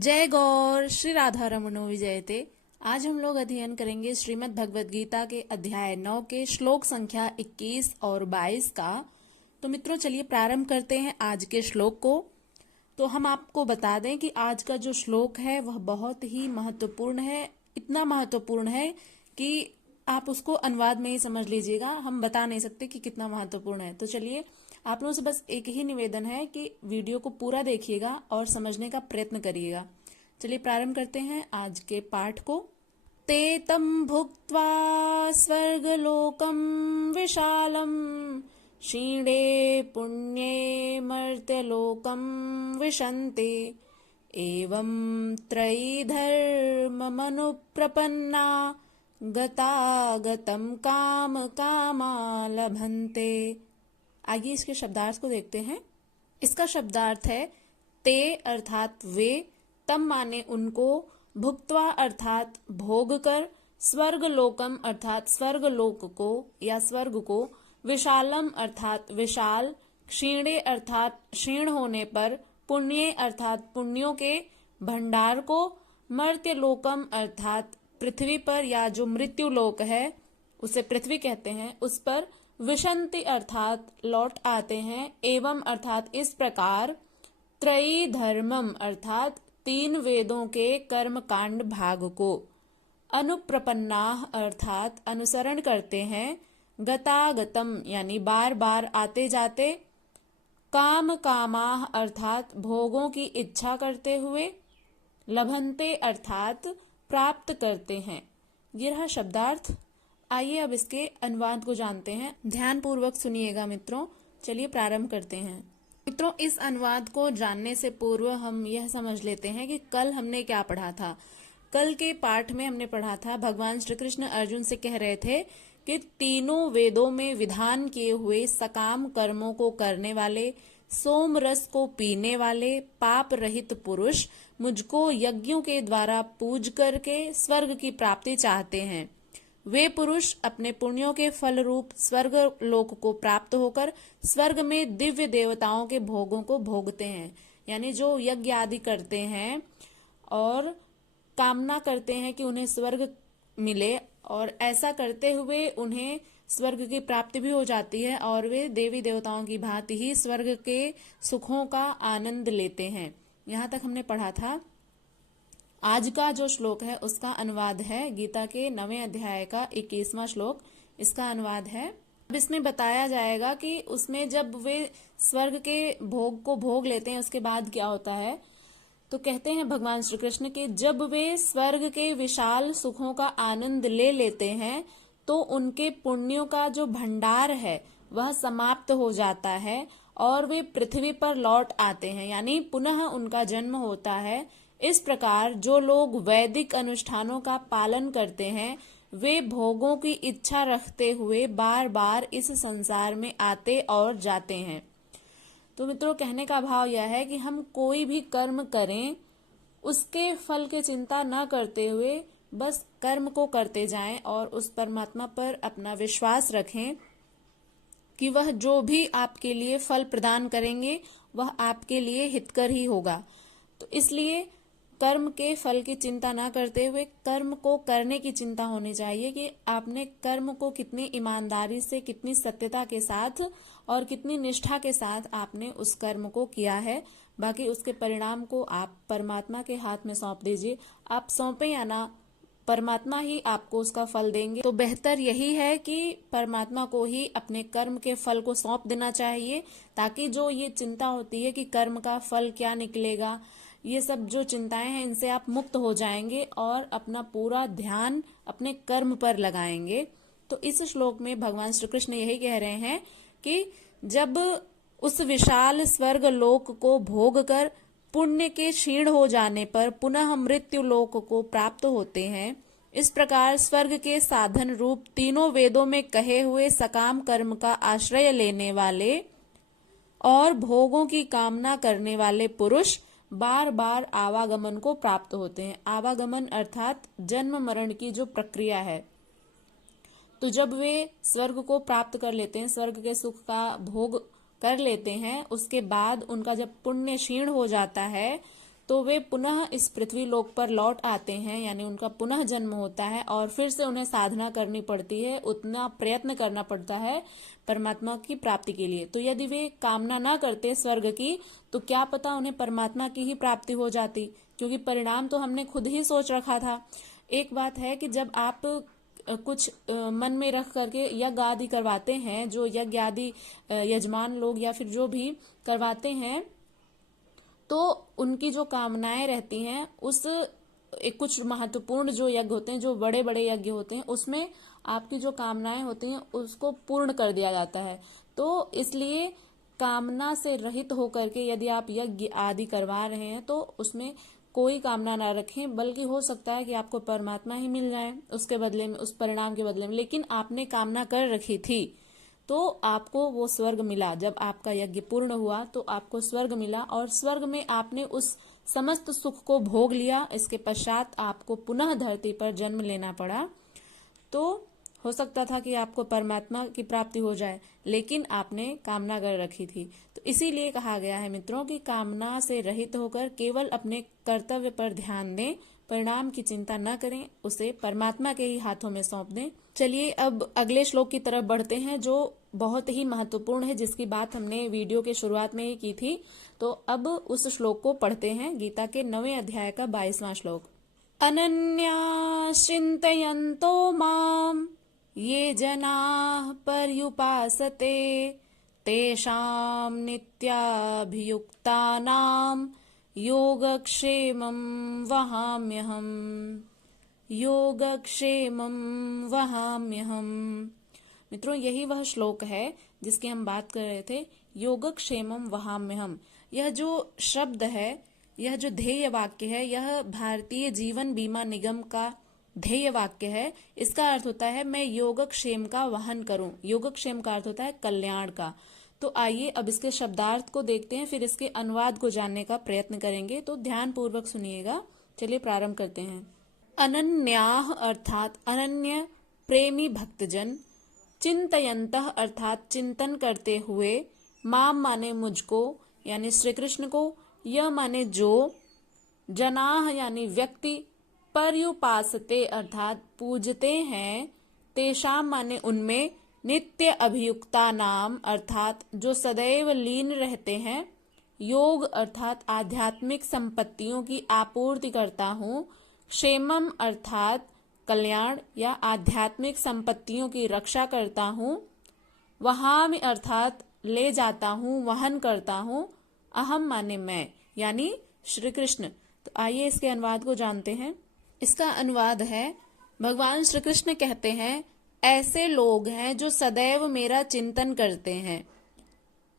जय गौर श्री राधा रमणो विजयते। आज हम लोग अध्ययन करेंगे श्रीमद् भगवद गीता के अध्याय 9 के श्लोक संख्या 21 और 22 का। तो मित्रों चलिए प्रारंभ करते हैं आज के श्लोक को। तो हम आपको बता दें कि आज का जो श्लोक है वह बहुत ही महत्वपूर्ण है। इतना महत्वपूर्ण है कि आप उसको अनुवाद में ही समझ लीजिएगा, हम बता नहीं सकते कि कितना महत्वपूर्ण है। तो चलिए, आप लोगों से बस एक ही निवेदन है कि वीडियो को पूरा देखिएगा और समझने का प्रयत्न करिएगा। चलिए प्रारंभ करते हैं आज के पाठ को। ते तम भुक्त्वा स्वर्गलोकम विशालम क्षीणे पुण्ये मर्त्यलोकम विशन्ते एवं त्रयी धर्ममनुप्रपन्ना गतागतं काम कामा लभन्ते। आइए इसके शब्दार्थ को देखते हैं। इसका शब्दार्थ है ते अर्थात वे, तम माने उनको, भुक्त्वा अर्थात भोग कर, स्वर्गलोकम अर्थात स्वर्गलोक को या स्वर्ग को, विशालम अर्थात विशाल, क्षीणे अर्थात क्षीण होने पर, पुण्ये अर्थात पुण्यों के भंडार को, मर्त्यलोकम अर्थात पृथ्वी पर या जो मृत्यु लोक है उसे पृथ्वी कहते हैं, उस पर, विशन्ति अर्थात लौट आते हैं, एवं अर्थात इस प्रकार, त्रयी धर्मम अर्थात 3 वेदों के कर्म कांड भाग को, अनुप्रपन्नाः अर्थात अनुसरण करते हैं, गतागतम यानी बार बार आते जाते, काम कामाः अर्थात भोगों की इच्छा करते हुए, लभन्ते अर्थात प्राप्त करते हैं। ये रहा शब्दार्थ। आइए अब इसके अनुवाद को जानते हैं। ध्यान पूर्वक सुनिएगा मित्रों। चलिए प्रारंभ करते हैं। मित्रों, इस अनुवाद को जानने से पूर्व हम यह समझ लेते हैं कि कल हमने क्या पढ़ा था। कल के पाठ में हमने पढ़ा था, भगवान श्री कृष्ण अर्जुन से कह रहे थे कि तीनों वेदों में विधान किए हुए सकाम कर्मों को करने वाले, सोम रस को पीने वाले, पाप रहित पुरुष मुझको यज्ञों के द्वारा पूज करके स्वर्ग की प्राप्ति चाहते हैं। वे पुरुष अपने पुण्यों के फल रूप स्वर्ग लोक को प्राप्त होकर स्वर्ग में दिव्य देवताओं के भोगों को भोगते हैं। यानी जो यज्ञ आदि करते हैं और कामना करते हैं कि उन्हें स्वर्ग मिले, और ऐसा करते हुए उन्हें स्वर्ग की प्राप्ति भी हो जाती है और वे देवी देवताओं की भांति ही स्वर्ग के सुखों का आनंद लेते हैं। यहाँ तक हमने पढ़ा था। आज का जो श्लोक है उसका अनुवाद है गीता के 9वें अध्याय का 21वां श्लोक। इसका अनुवाद है। अब इसमें बताया जाएगा कि उसमें जब वे स्वर्ग के भोग को भोग लेते हैं उसके बाद क्या होता है। तो कहते हैं भगवान श्री कृष्ण के जब वे स्वर्ग के विशाल सुखों का आनंद ले लेते हैं तो उनके पुण्यों का जो भंडार है वह समाप्त हो जाता है और वे पृथ्वी पर लौट आते हैं, यानी पुनः उनका जन्म होता है। इस प्रकार जो लोग वैदिक अनुष्ठानों का पालन करते हैं वे भोगों की इच्छा रखते हुए बार बार इस संसार में आते और जाते हैं। तो मित्रों, कहने का भाव यह है कि हम कोई भी कर्म करें उसके फल की चिंता न करते हुए बस कर्म को करते जाएं और उस परमात्मा पर अपना विश्वास रखें कि वह जो भी आपके लिए फल प्रदान करेंगे वह आपके लिए हितकर ही होगा। तो इसलिए कर्म के फल की चिंता ना करते हुए कर्म को करने की चिंता होनी चाहिए कि आपने कर्म को कितनी ईमानदारी से, कितनी सत्यता के साथ और कितनी निष्ठा के साथ आपने उस कर्म को किया है। बाकी उसके परिणाम को आप परमात्मा के हाथ में सौंप दीजिए। आप सौंपे या ना, परमात्मा ही आपको उसका फल देंगे। तो बेहतर यही है कि परमात्मा को ही अपने कर्म के फल को सौंप देना चाहिए, ताकि जो ये चिंता होती है कि कर्म का फल क्या निकलेगा, ये सब जो चिंताएं हैं इनसे आप मुक्त हो जाएंगे और अपना पूरा ध्यान अपने कर्म पर लगाएंगे। तो इस श्लोक में भगवान श्री कृष्ण यही कह रहे हैं कि जब उस विशाल स्वर्ग लोक को भोग कर पुण्य के क्षीण हो जाने पर पुनः मृत्यु लोक को प्राप्त होते हैं, इस प्रकार स्वर्ग के साधन रूप तीनों वेदों में कहे हुए सकाम कर्म का आश्रय लेने वाले और भोगों की कामना करने वाले पुरुष बार बार आवागमन को प्राप्त होते हैं। आवागमन अर्थात जन्म मरण की जो प्रक्रिया है। तो जब वे स्वर्ग को प्राप्त कर लेते हैं, स्वर्ग के सुख का भोग कर लेते हैं, उसके बाद उनका जब पुण्य क्षीण हो जाता है तो वे पुनः इस पृथ्वी लोक पर लौट आते हैं, यानी उनका पुनः जन्म होता है और फिर से उन्हें साधना करनी पड़ती है, उतना प्रयत्न करना पड़ता है परमात्मा की प्राप्ति के लिए। तो यदि वे कामना ना करते स्वर्ग की, तो क्या पता उन्हें परमात्मा की ही प्राप्ति हो जाती, क्योंकि परिणाम तो हमने खुद ही सोच रखा था। एक बात है कि जब आप कुछ मन में रख करके यज्ञ आदि करवाते हैं, जो यज्ञ आदि यजमान लोग या फिर जो भी करवाते हैं, तो उनकी जो कामनाएं रहती हैं, उस कुछ महत्वपूर्ण जो यज्ञ होते हैं, जो बड़े बड़े यज्ञ होते हैं, उसमें आपकी जो कामनाएं होती हैं उसको पूर्ण कर दिया जाता है। तो इसलिए कामना से रहित होकर के यदि आप यज्ञ आदि करवा रहे हैं तो उसमें कोई कामना ना रखें, बल्कि हो सकता है कि आपको परमात्मा ही मिल जाए उसके बदले में, उस परिणाम के बदले में। लेकिन आपने कामना कर रखी थी तो आपको वो स्वर्ग मिला। जब आपका यज्ञ पूर्ण हुआ तो आपको स्वर्ग मिला और स्वर्ग में आपने उस समस्त सुख को भोग लिया। इसके पश्चात आपको पुनः धरती पर जन्म लेना पड़ा। तो हो सकता था कि आपको परमात्मा की प्राप्ति हो जाए, लेकिन आपने कामना कर रखी थी। तो इसीलिए कहा गया है मित्रों कि कामना से रहित होकर केवल अपने कर्तव्य पर ध्यान दें, परिणाम की चिंता न करें, उसे परमात्मा के ही हाथों में सौंप दें। चलिए अब अगले श्लोक की तरफ बढ़ते हैं, जो बहुत ही महत्वपूर्ण है, जिसकी बात हमने वीडियो के शुरुआत में ही की थी। तो अब उस श्लोक को पढ़ते हैं, गीता के 9वें अध्याय का 22वां श्लोक। अनन्या चिन्तयन्तो माम् ये जनाः पर्युपासते तेषां नित्याभियुक्तानां योगक्षेमं वहाम्यहम्। योगक्षेमं वहाम्यहम्। मित्रों, यही वह श्लोक है जिसकी हम बात कर रहे थे, योगक्षेमं वहाम्यहम्। यह जो शब्द है, यह जो ध्येय वाक्य है, यह भारतीय जीवन बीमा निगम का ध्येय वाक्य है। इसका अर्थ होता है मैं योगक्षेम का वहन करूं। योगक्षेम का अर्थ होता है कल्याण का। तो आइए अब इसके शब्दार्थ को देखते हैं, फिर इसके अनुवाद को जानने का प्रयत्न करेंगे। तो ध्यान पूर्वक सुनिएगा। चलिए प्रारंभ करते हैं। अनन्याः अर्थात अनन्य प्रेमी भक्तजन, चिंतयन्तः अर्थात चिंतन करते हुए, माम माने मुझको यानी श्री कृष्ण को, यह माने जो, जनाः यानी व्यक्ति, पर्युपासते अर्थात पूजते हैं, तेषाम माने उनमें, नित्य अभियुक्ता नाम अर्थात जो सदैव लीन रहते हैं, योग अर्थात आध्यात्मिक संपत्तियों की आपूर्ति करता हूँ, क्षेमम अर्थात कल्याण या आध्यात्मिक संपत्तियों की रक्षा करता हूँ, वहां अर्थात ले जाता हूँ, वहन करता हूँ, अहम माने मैं यानी श्री कृष्ण। तो आइए इसके अनुवाद को जानते हैं। इसका अनुवाद है, भगवान श्री कृष्ण कहते हैं, ऐसे लोग हैं जो सदैव मेरा चिंतन करते हैं,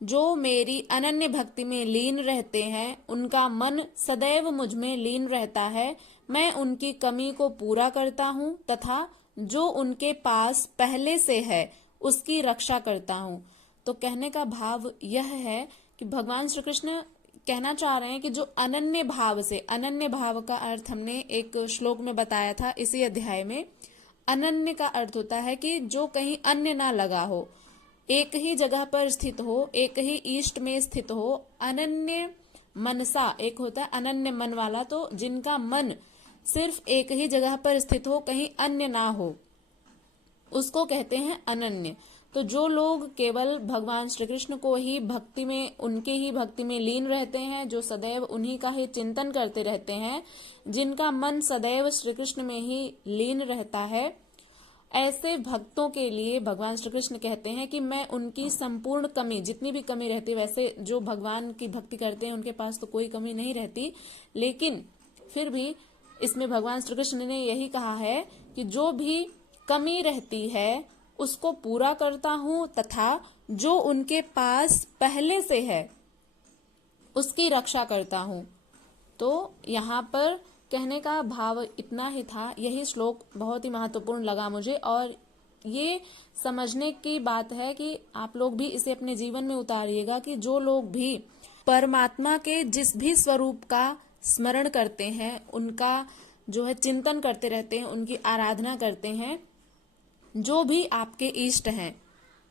जो मेरी अनन्य भक्ति में लीन रहते हैं, उनका मन सदैव मुझ में लीन रहता है। मैं उनकी कमी को पूरा करता हूँ तथा जो उनके पास पहले से है उसकी रक्षा करता हूँ। तो कहने का भाव यह है कि भगवान श्री कृष्ण कहना चाह रहे हैं कि जो अनन्य भाव से, अनन्य भाव का अर्थ हमने एक श्लोक में बताया था इसी अध्याय में। अनन्य का अर्थ होता है कि जो कहीं अन्य ना लगा हो, एक ही जगह पर स्थित हो, एक ही इष्ट में स्थित हो। अनन्य मनसा एक होता है अनन्य मन वाला, तो जिनका मन सिर्फ एक ही जगह पर स्थित हो, कहीं अन्य ना हो, उसको कहते हैं अनन्य। तो जो लोग केवल भगवान श्री कृष्ण को ही भक्ति में, उनके ही भक्ति में लीन रहते हैं, जो सदैव उन्हीं का ही चिंतन करते रहते हैं, जिनका मन सदैव श्री कृष्ण में ही लीन रहता है, ऐसे भक्तों के लिए भगवान श्री कृष्ण कहते हैं कि मैं उनकी संपूर्ण कमी, जितनी भी कमी रहती है, वैसे जो भगवान की भक्ति करते हैं उनके पास तो कोई कमी नहीं रहती, लेकिन फिर भी इसमें भगवान श्री कृष्ण ने यही कहा है कि जो भी कमी रहती है उसको पूरा करता हूं तथा जो उनके पास पहले से है उसकी रक्षा करता हूं। तो यहाँ पर कहने का भाव इतना ही था। यही श्लोक बहुत ही महत्वपूर्ण लगा मुझे और ये समझने की बात है कि आप लोग भी इसे अपने जीवन में उतारिएगा कि जो लोग भी परमात्मा के जिस भी स्वरूप का स्मरण करते हैं, उनका जो है चिंतन करते रहते हैं, उनकी आराधना करते हैं, जो भी आपके इष्ट हैं,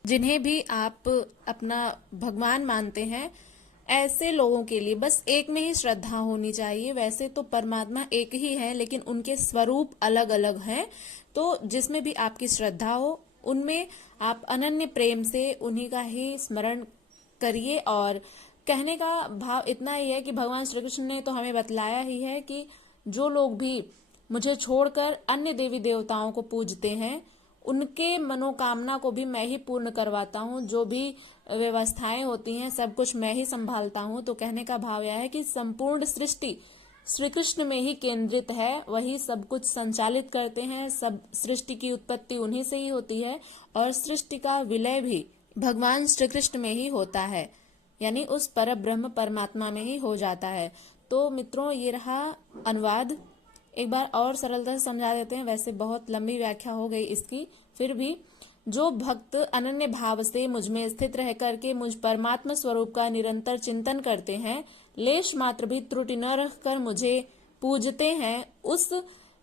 जिन्हें भी आप अपना भगवान मानते हैं, ऐसे लोगों के लिए बस एक में ही श्रद्धा होनी चाहिए। वैसे तो परमात्मा एक ही है, लेकिन उनके स्वरूप अलग अलग हैं। तो जिसमें भी आपकी श्रद्धा हो, उनमें आप अनन्य प्रेम से उन्हीं का ही स्मरण करिए। और कहने का भाव इतना ही है कि भगवान श्री कृष्ण ने तो हमें बतलाया ही है कि जो लोग भी मुझे छोड़कर अन्य देवी देवताओं को पूजते हैं, उनके मनोकामना को भी मैं ही पूर्ण करवाता हूँ। जो भी व्यवस्थाएं होती हैं, सब कुछ मैं ही संभालता हूँ। तो कहने का भाव यह है कि संपूर्ण सृष्टि श्री कृष्ण में ही केंद्रित है, वही सब कुछ संचालित करते हैं। सब सृष्टि की उत्पत्ति उन्हीं से ही होती है और सृष्टि का विलय भी भगवान श्री कृष्ण में ही होता है, यानी उस पर ब्रह्म परमात्मा में ही हो जाता है। तो मित्रों, ये रहा अनुवाद। एक बार और सरलता से समझा देते हैं, वैसे बहुत लंबी व्याख्या हो गई इसकी। फिर भी जो भक्त अनन्य भाव से मुझ में स्थित रह करके मुझ परमात्मा स्वरूप का निरंतर चिंतन करते हैं, लेश मात्र भी त्रुटि न रखकर मुझे पूजते हैं, उस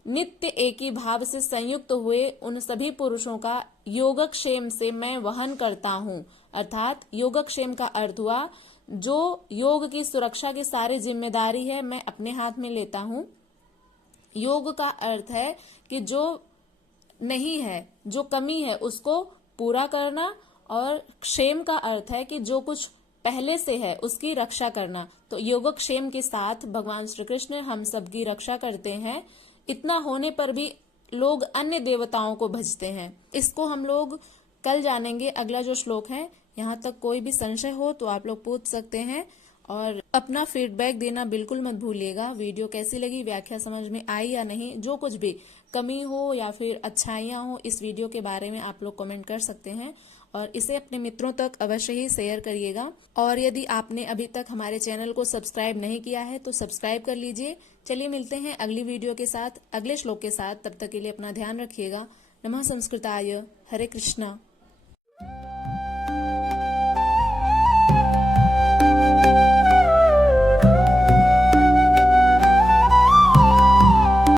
नित्य एक ही भाव से संयुक्त हुए उन सभी पुरुषों का योगक्षेम से मैं वहन करता हूँ। अर्थात योगक्षेम का अर्थ हुआ, जो योग की सुरक्षा की सारी जिम्मेदारी है मैं अपने हाथ में लेता हूँ। योग का अर्थ है कि जो नहीं है, जो कमी है, उसको पूरा करना, और क्षेम का अर्थ है कि जो कुछ पहले से है उसकी रक्षा करना। तो योगक्षेम के साथ भगवान श्री कृष्ण हम सबकी रक्षा करते हैं। इतना होने पर भी लोग अन्य देवताओं को भजते हैं। इसको हम लोग कल जानेंगे। अगला जो श्लोक है, यहाँ तक कोई भी संशय हो तो आप लोग पूछ सकते हैं। और अपना फीडबैक देना बिल्कुल मत भूलिएगा। वीडियो कैसी लगी, व्याख्या समझ में आई या नहीं, जो कुछ भी कमी हो या फिर अच्छाइयाँ हो इस वीडियो के बारे में आप लोग कमेंट कर सकते हैं। और इसे अपने मित्रों तक अवश्य ही शेयर करिएगा। और यदि आपने अभी तक हमारे चैनल को सब्सक्राइब नहीं किया है तो सब्सक्राइब कर लीजिए। चलिए मिलते हैं अगली वीडियो के साथ, अगले श्लोक के साथ। तब तक के लिए अपना ध्यान रखिएगा। नमः संस्कृताय। हरे कृष्णा।